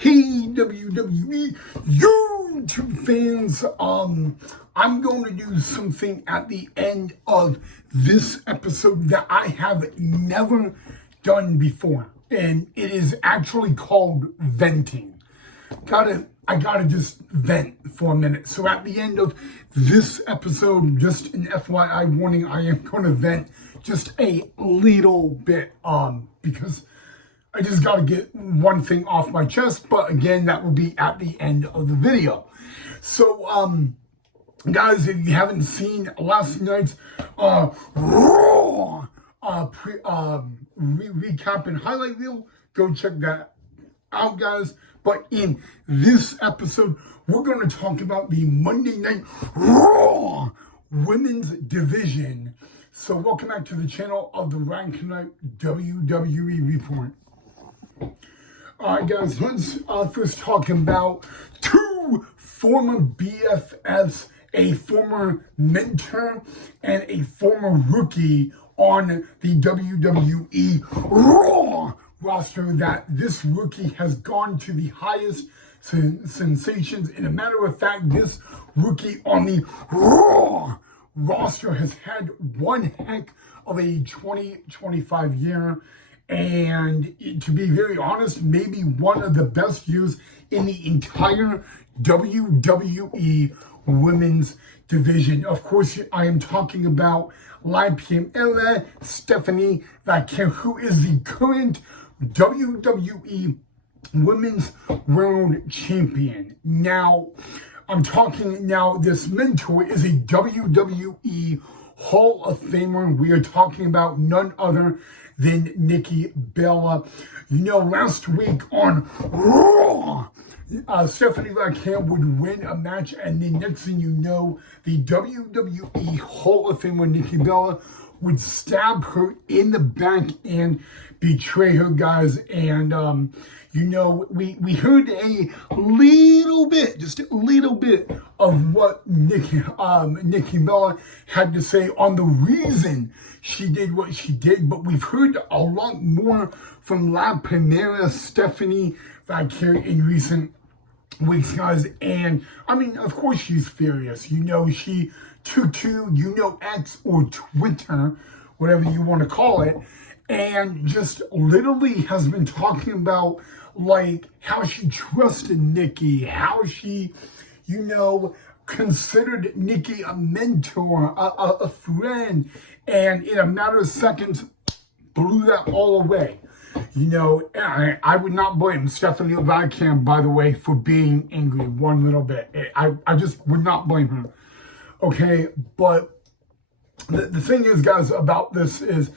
Hey WWE YouTube fans, I'm going to do something at the end of this episode that I have never done before, and it is actually called venting. I gotta just vent for a minute. So at the end of this episode, just an FYI warning, I am gonna vent just a little bit, because I just gotta get one thing off my chest, but again, that will be at the end of the video. So, guys, if you haven't seen last night's Raw recap and highlight reel, go check that out, guys. But in this episode, we're going to talk about the Monday Night Raw Women's Division. So welcome back to the channel of the Ryan Knight WWE Report. Alright guys, let's first talk about two former BFFs, a former mentor and a former rookie on the WWE Raw roster, that this rookie has gone to the highest sensations. In a matter of fact, this rookie on the Raw roster has had one heck of a 2025 year, and to be very honest, maybe one of the best years in the entire WWE women's division. Of course, I am talking about La Primera Stephanie Vaquero, who is the current WWE Women's World Champion. Now, this mentor is a WWE Hall of Famer. We are talking about none other than Nikki Bella. You know, last week on Raw, Stephanie Vaquero would win a match, and then next thing you know, the WWE Hall of Famer Nikki Bella would stab her in the back and betray her, guys. And you know, we heard a little bit, just a little bit of what Nikki Bella had to say on the reason she did what she did, but we've heard a lot more from La Primera Stephanie Vaquero in recent weeks, guys. And I mean, of course she's furious. You know, she took to, you know, X or Twitter, whatever you want to call it, and just literally has been talking about like how she trusted Nikki, how she, you know, considered Nikki a mentor, a friend, and in a matter of seconds blew that all away. You know, I would not blame Stephanie Vaquero, by the way, for being angry one little bit. I just would not blame her. Okay, but the thing is, guys, about this is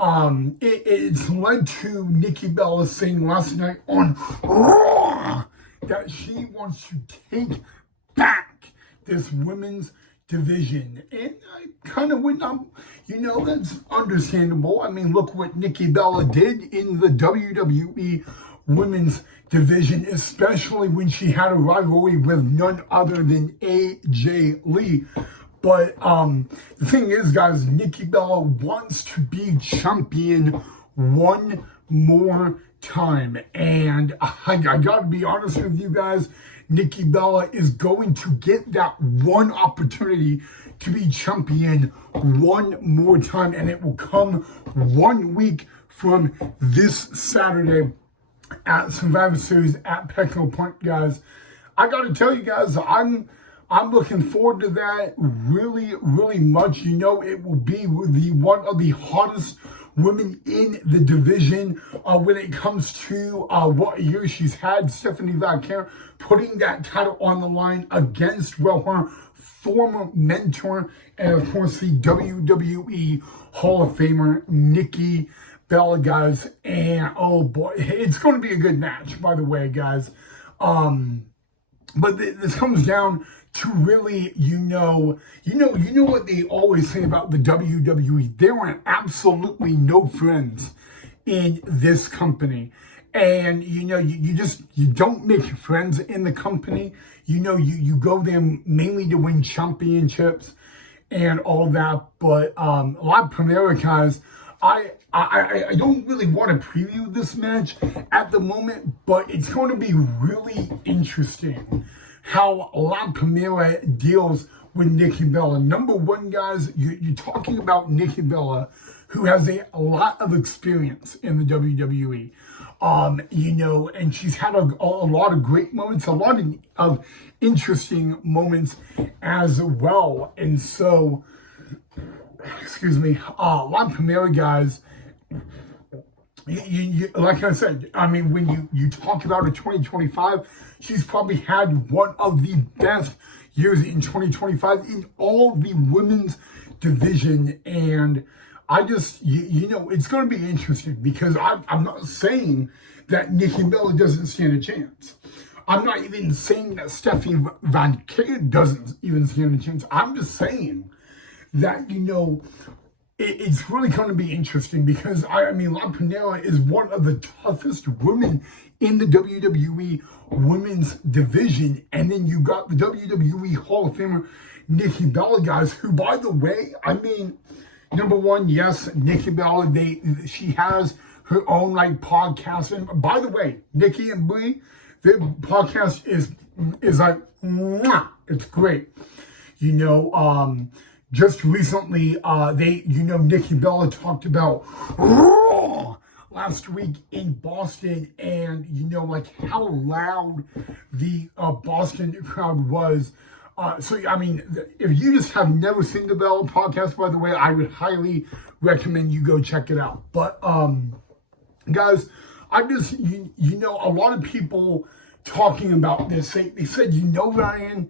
it's led to Nikki Bella saying last night on Raw that she wants to take back this women's division. And I kind of would not, you know, that's understandable. I mean, look what Nikki Bella did in the WWE women's division, especially when she had a rivalry with none other than AJ Lee. But the thing is, guys, Nikki Bella wants to be champion one more time. And I gotta be honest with you guys, Nikki Bella is going to get that one opportunity to be champion one more time. And it will come 1 week from this Saturday at Survivor Series at Petco Point, guys. I gotta tell you guys, I'm looking forward to that really, really much. You know, it will be the one of the hottest women in the division when it comes to what year she's had. Stephanie Vaquero putting that title on the line against, well, her former mentor and, of course, the WWE Hall of Famer Nikki Bella, guys. And, oh, boy, it's going to be a good match, by the way, guys. But this comes down to really, you know what they always say about the WWE. There are absolutely no friends in this company. And, you know, you don't make friends in the company. You know, you go there mainly to win championships and all that. But La Primera, guys, I don't really want to preview this match at the moment, but it's going to be really interesting how La Primera deals with Nikki Bella. Number one, guys, you're talking about Nikki Bella, who has a lot of experience in the WWE. And she's had a lot of great moments, a lot of interesting moments as well. And so, La Primera, guys, like I said, I mean, when you talk about a 2025, she's probably had one of the best years in 2025 in all the women's division. And I just, it's going to be interesting because I'm not saying that Nikki Bella doesn't stand a chance. I'm not even saying that Stephanie Vaquer doesn't even stand a chance. I'm just saying that, it's really going to be interesting because, La Primera is one of the toughest women in the WWE women's division. And then you got the WWE Hall of Famer, Nikki Bella, guys, who, by the way, number one, yes, Nikki Bella, she has her own podcast. And by the way, Nikki and Brie, their podcast is like, mwah, it's great. Just recently, Nikki Bella talked about Raw last week in Boston, and how loud the Boston crowd was. If you just have never seen the Bella podcast, by the way, I would highly recommend you go check it out. But guys, I just a lot of people talking about this. They said, Ryan,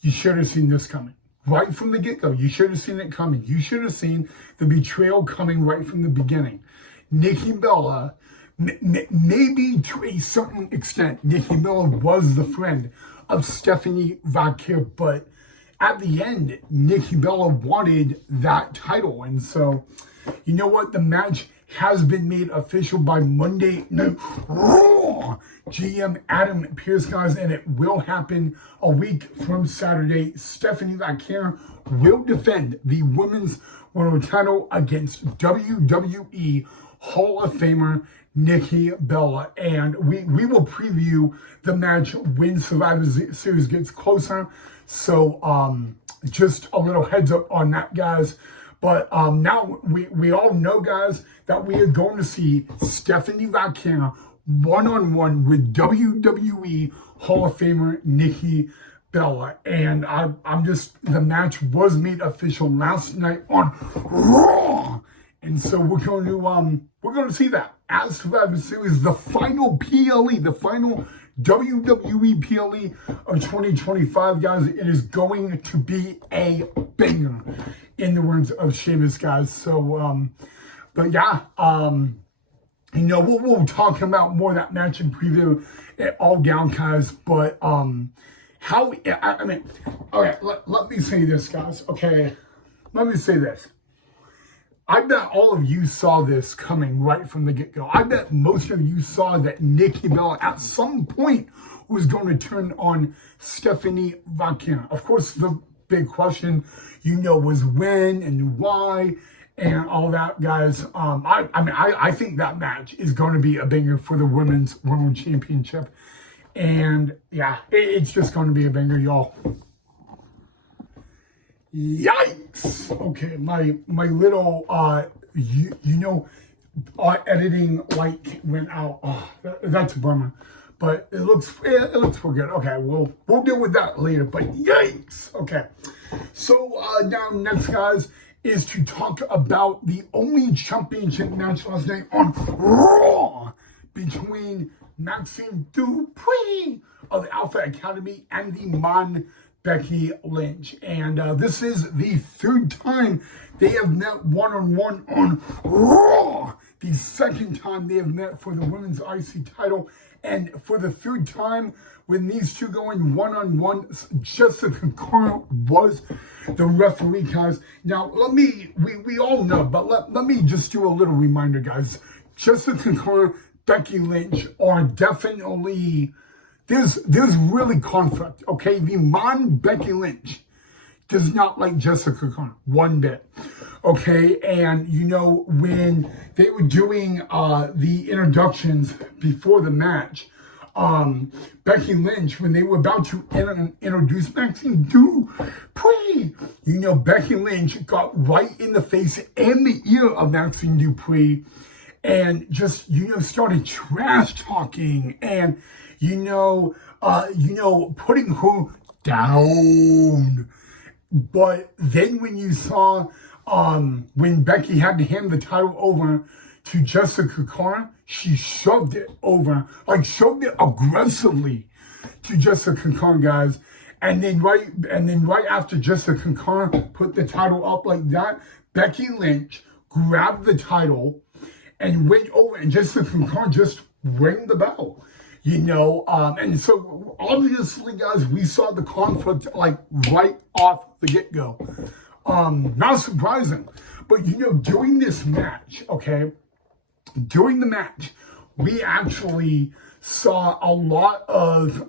you should have seen this coming. Right from the get-go, you should have seen it coming. You should have seen the betrayal coming right from the beginning. Nikki Bella, maybe to a certain extent, Nikki Bella was the friend of Stephanie Vaquer, but at the end, Nikki Bella wanted that title. And so, you know what? The match has been made official by Monday Night Raw GM Adam Pearce, guys, and it will happen a week from Saturday. Stephanie Vaquer will defend the women's world title against WWE Hall of Famer Nikki Bella, and we will preview the match when Survivor Series gets closer. So just a little heads up on that, guys. But now we all know, guys, that we are going to see Stephanie Vaquer one-on-one with WWE Hall of Famer Nikki Bella. And the match was made official last night on Raw. And so we're going to see that as Survivor Series, the final PLE, the final WWE PLE of 2025, guys. It is going to be a banger, in the words of Sheamus, guys. So, but yeah, we'll talk about more of that match and preview it all down, guys. But okay, let me say this, guys. Okay, let me say this. I bet all of you saw this coming right from the get-go. I bet most of you saw that Nikki Bella at some point was going to turn on Stephanie Vaquer. Of course, the big question, was when and why and all that, guys. I think that match is going to be a banger for the Women's World Championship. And yeah, it's just going to be a banger, y'all. Yikes! Okay, my little editing light went out. Oh, that's a bummer, but it looks real good. Okay, we'll deal with that later. But yikes! Okay, so now next, guys, is to talk about the only championship match last night on Raw between Maxine Dupree of the Alpha Academy and the Becky Lynch. And this is the third time they have met one-on-one on Raw. The second time they have met for the women's IC title. And for the third time, when these two going one-on-one, Jessica Carr was the referee, guys. Now, we all know, but let me just do a little reminder, guys. Jessica Carr, Becky Lynch are definitely... There's really conflict, okay? The Becky Lynch does not like Jessica Khan one bit. Okay, and you know, when they were doing the introductions before the match, Becky Lynch, when they were about to introduce Maxine Dupri, you know, Becky Lynch got right in the face and the ear of Maxine Dupri and just, you know, started trash talking and, you know, putting her down. But then when you saw, when Becky had to hand the title over to Jessica Khan, she shoved it over, like shoved it aggressively to Jessica Khan, guys. And then right after Jessica Khan put the title up like that, Becky Lynch grabbed the title and went over, and Jessica Khan just rang the bell. You know, and so obviously, guys, we saw the conflict like right off the get-go. Not surprising, but you know, during this match, okay, during the match, we actually saw a lot of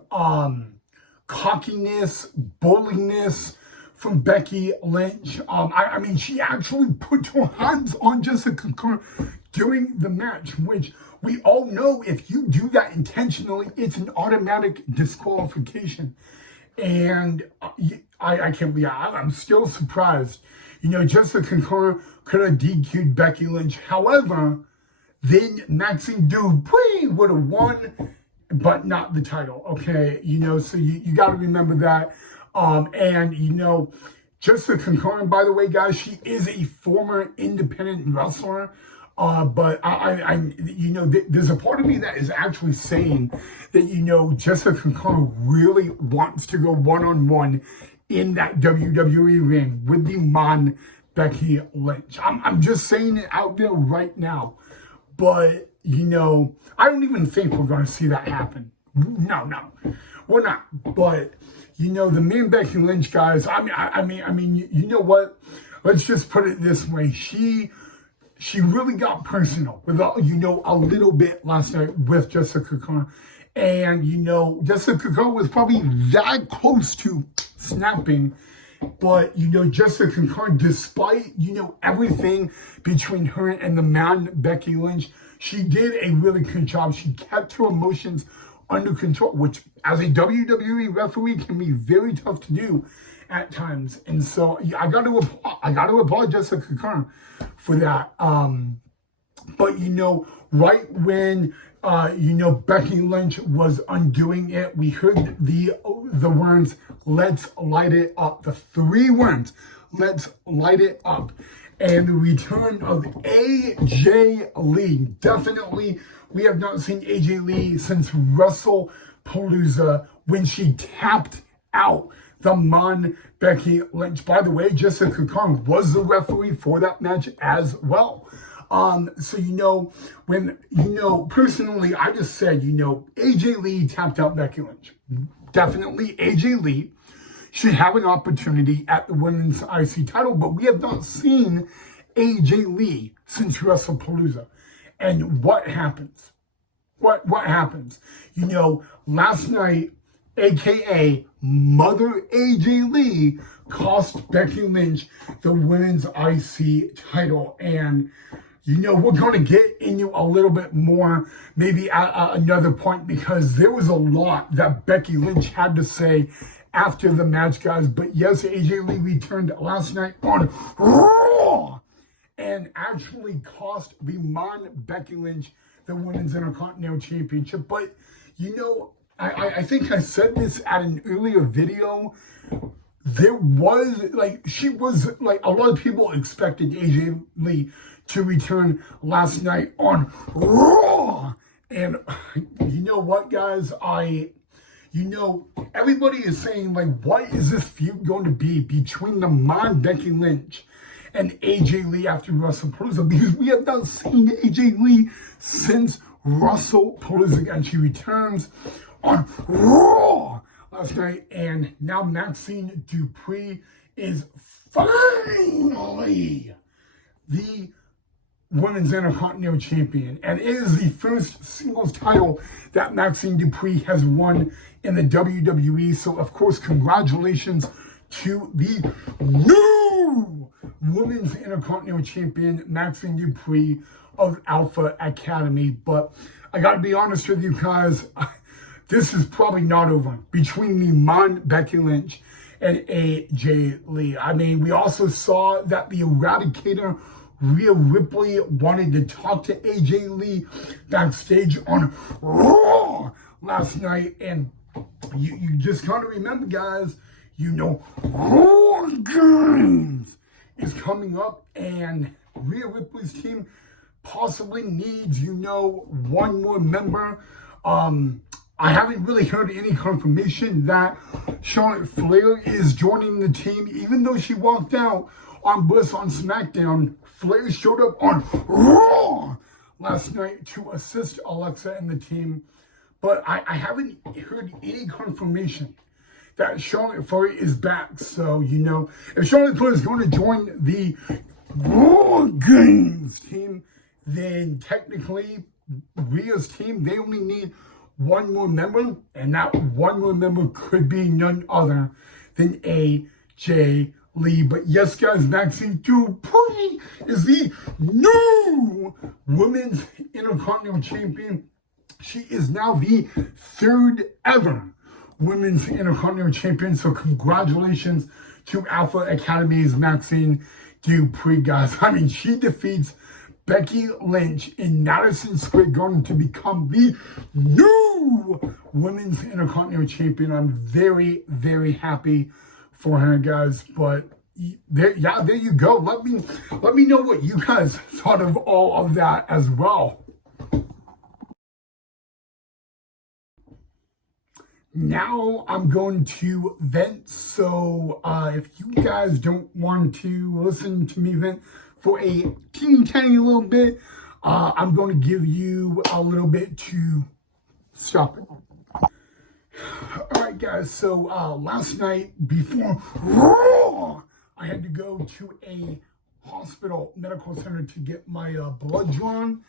cockiness, bulliness from Becky Lynch. I mean, she actually put her hands on Jessica Khan during the match, which we all know if you do that intentionally, it's an automatic disqualification. And I can't believe I'm still surprised. You know, Jessica Khan could have DQ'd Becky Lynch. However, then Maxine Dupri would have won, but not the title. Okay, you know, so you got to remember that. And you know, Jessica Khan, by the way, guys, she is a former independent wrestler. But you know, there's a part of me that is actually saying that, you know, Jessica Khan really wants to go one-on-one in that WWE ring with the man Becky Lynch. I'm just saying it out there right now. But, you know, I don't even think we're going to see that happen. No, we're not. But, you know, the man Becky Lynch, guys, I mean, you know what? Let's just put it this way. She really got personal with, you know, a little bit last night with Jessica Khan. And, you know, Jessica Khan was probably that close to snapping. But, you know, Jessica Khan, despite, you know, everything between her and the man, Becky Lynch, she did a really good job. She kept her emotions under control, which as a WWE referee can be very tough to do at times. And so I got to applaud Jessica Khan for that. But, you know, right when, you know, Becky Lynch was undoing it, we heard the words, "Let's light it up." The three words, "Let's light it up." And the return of AJ Lee. Definitely, we have not seen AJ Lee since WrestlePalooza when she tapped out the man Becky Lynch. By the way, Jessica Khan was the referee for that match as well. So, you know, when, you know, personally, I just said, you know, AJ Lee tapped out Becky Lynch. Definitely AJ Lee should have an opportunity at the women's IC title, but we have not seen AJ Lee since WrestlePalooza. And what happens? What happens? You know, last night, AKA Mother AJ Lee, cost Becky Lynch the women's IC title. And, you know, we're going to get into a little bit more maybe at another point, because there was a lot that Becky Lynch had to say after the match, guys. But yes, AJ Lee returned last night on Raw and actually cost the man Becky Lynch the Women's Intercontinental Championship. But, you know, I think I said this at an earlier video. There was, like, she was, like, a lot of people expected AJ Lee to return last night on Raw. And you know what, guys? You know, everybody is saying, like, what is this feud going to be between the man Becky Lynch and AJ Lee after WrestlePalooza? Because we have not seen AJ Lee since WrestlePalooza, and she returns on Raw last night. And now Maxine Dupri is finally the Women's Intercontinental Champion, and it is the first singles title that Maxine Dupri has won in the WWE. So, of course, congratulations to the new Women's Intercontinental Champion, Maxine Dupree of Alpha Academy. But I gotta be honest with you guys, this is probably not over between Iman Becky Lynch and AJ Lee. I mean, we also saw that the Eradicator, Rhea Ripley, wanted to talk to AJ Lee backstage on Raw last night. And you just gotta remember, guys, you know, Raw Games is coming up, and Rhea Ripley's team possibly needs, you know, one more member. I haven't really heard any confirmation that Charlotte Flair is joining the team, even though she walked out on Bliss on SmackDown. Flair showed up on Raw last night to assist Alexa and the team, but I haven't heard any confirmation that Charlotte Flair is back. So, you know, if Charlotte Flair is going to join the Raw Games team, then technically Rhea's team, they only need one more member, and that one more member could be none other than AJ Lee. But yes, guys, Maxine Dupree is the new Women's Intercontinental Champion. She is now the third ever Women's Intercontinental Champion. So congratulations to Alpha Academy's Maxine Dupree, guys. I mean, she defeats Becky Lynch in Madison Square Garden to become the new Women's Intercontinental Champion. I'm very, very happy for her, guys. But there you go. Let me know what you guys thought of all of that as well. Now I'm going to vent. So if you guys don't want to listen to me vent for a teeny tiny little bit, I'm going to give you a little bit to stop it. All right, guys. So last night before Raw, I had to go to a hospital medical center to get my blood drawn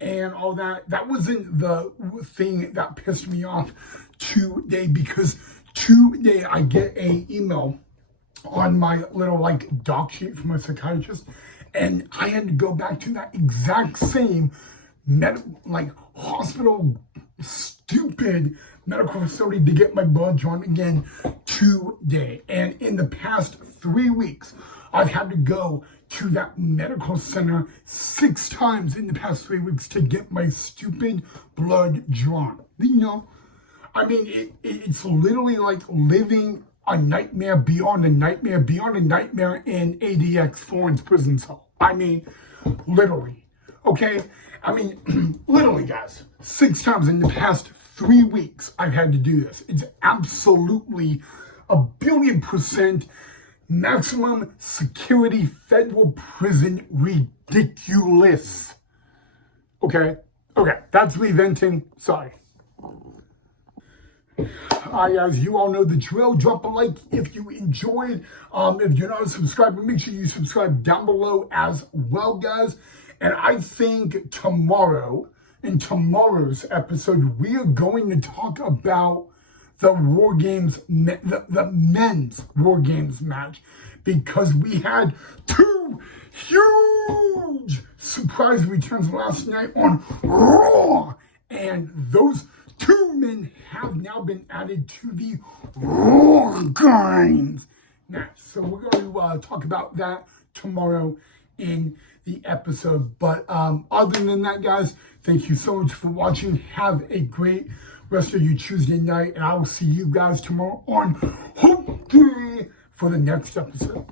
and all that. That wasn't the thing that pissed me off today, because today I get a email on my little like doc sheet from my psychiatrist, and I had to go back to that exact same hospital, stupid medical facility to get my blood drawn again today. And in the past 3 weeks, I've had to go to that medical center 6 times in the past 3 weeks to get my stupid blood drawn. You know, I mean, it's literally like living a nightmare beyond a nightmare beyond a nightmare in ADX Florence prison cell. I mean, literally. Okay? I mean, literally, guys. 6 times in the past 3 weeks, I've had to do this. It's absolutely 1,000,000,000% maximum security federal prison ridiculous. Okay? Okay, that's me venting. Sorry. Alright, guys, you all know the drill. Drop a like if you enjoyed. If you're not a subscriber, make sure you subscribe down below as well, guys. And I think tomorrow, in tomorrow's episode, we are going to talk about the War Games, the men's War Games match, because we had 2 huge surprise returns last night on Raw, and those 2 men have now been added to the War Games match. So we're going to talk about that tomorrow in the episode. But other than that, guys, thank you so much for watching. Have a great rest of your Tuesday night, and I will see you guys tomorrow on Hump Day for the next episode.